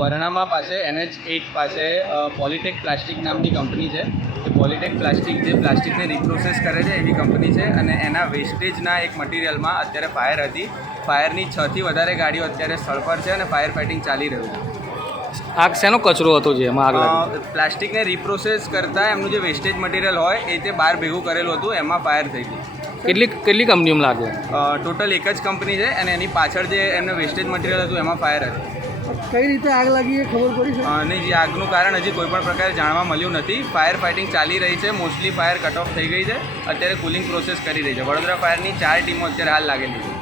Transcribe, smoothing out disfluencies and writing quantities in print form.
બરણામાં પાસે NH8 પાસે પોલિટેક plastic નામની કંપની છે. એ પોલિટેક પ્લાસ્ટિક જે પ્લાસ્ટિકને રિપ્રોસેસ કરે છે એવી કંપની છે અને એના વેસ્ટેજના એક મટીરિયલમાં અત્યારે ફાયર હતી. ફાયરની 6 થી વધારે ગાડીઓ અત્યારે સ્થળ પર છે અને ફાયર ફાઇટિંગ ચાલી રહ્યું છે. આગ શેનો કચરો હતો જે એમાં આગ લાગી? પ્લાસ્ટિકને રિપ્રોસેસ કરતાં એમનું જે વેસ્ટેજ મટીરિયલ હોય એ તે બહાર ભેગું કરેલું હતું, એમાં ફાયર થઈ ગઈ. કેટલી કંપનીઓમાં લાગે? ટોટલ એક જ કંપની છે અને એની પાછળ જે એમનું વેસ્ટેજ મટીરિયલ હતું એમાં ફાયર હતું. કઈ રીતે આગ લાગી એ ખબર પડી છે? નહીં, જે આગનું કારણ હજી કોઈ પણ પ્રકારે જાણવા મળ્યું નથી. ફાયર ફાઇટિંગ ચાલી રહી છે, મોસ્ટલી ફાયર કટ ઓફ થઈ ગઈ છે. અત્યારે કુલિંગ પ્રોસેસ કરી રહી છે. વડોદરા ફાયરની 4 ટીમો અત્યારે હાલ લાગેલી છે.